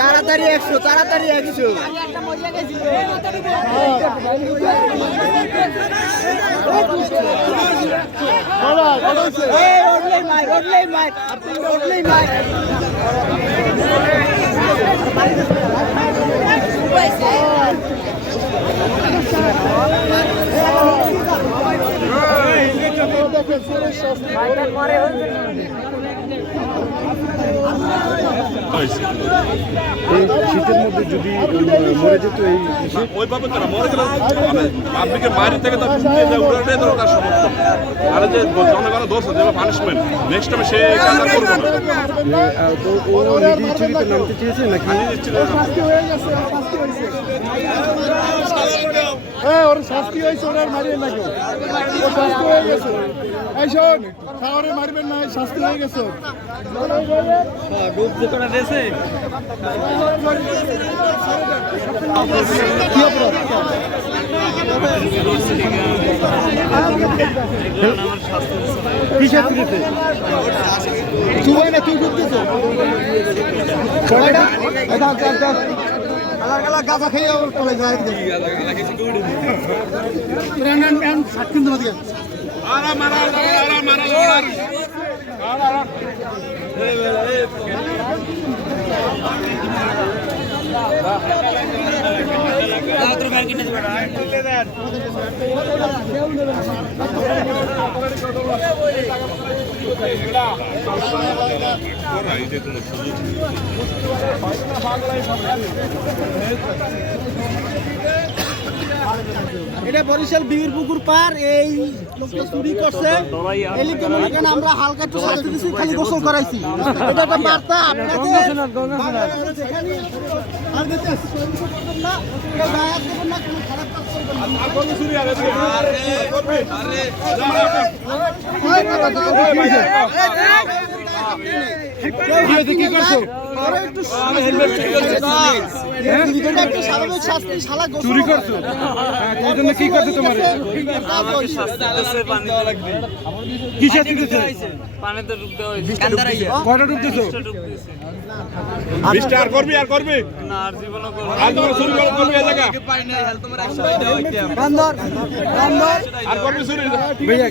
তাড়াতাড়ি 100 তাড়াতাড়ি 100 এই শীতের মধ্যে যদি মরে যেত এই ওইভাবে তারা মরে গেলে পাবলিকের বাইরে থেকে তো উড়াটাই দরকার সমস্ত আর যে জনগণ দোষ আছে পানিশমেন্ট নেক্সট টাইমে সে কাজটা করবো না তো ও নিজে ইচ্ছাকৃত নামতে চেয়েছে নাকি হ্যাঁ ওর শাস্তি হয়েছে ওরা মারিয়ে নাকি ওর শাস্তি হয়ে গেছে এই শোন খাওয়ারে মারবেন না শাস্তি হয়ে গেছে ডুব দোকানে দিয়েছে কি অপরাধ কি শাস্তি দিতে তুই না তুই ঢুকতেছ গাঁজা খেয়ে পড়ে যায় সাক্ষী তোমাকে এটা বরিশাল বিবির পুকুর পার এই লোকটা চুরি করছে এলিকে মনে কেন আমরা হালকা একটু শাস্তি দিচ্ছি খালি গোসল করাইছি এটা একটা বার্তা আপনাদের যেখানে আর দিতে চুরি করবেন না কেউ গায়ে হাত দেবেন না কোনো খারাপ কাজ করবেন না আর কোন চুরি আরে আরে কি করছো চুরি করছো এই জন্য কি করছো তোমার কি শাস্তি দিচ্ছে পানিতে ডুবতে হয়েছে কয়টা ঢুকতেছো 20টা আর করবি না আর জীবনও করবো আর তোমার চুরি করবি এই জায়গা বান্দর আর করবি চুরি ভাইয়া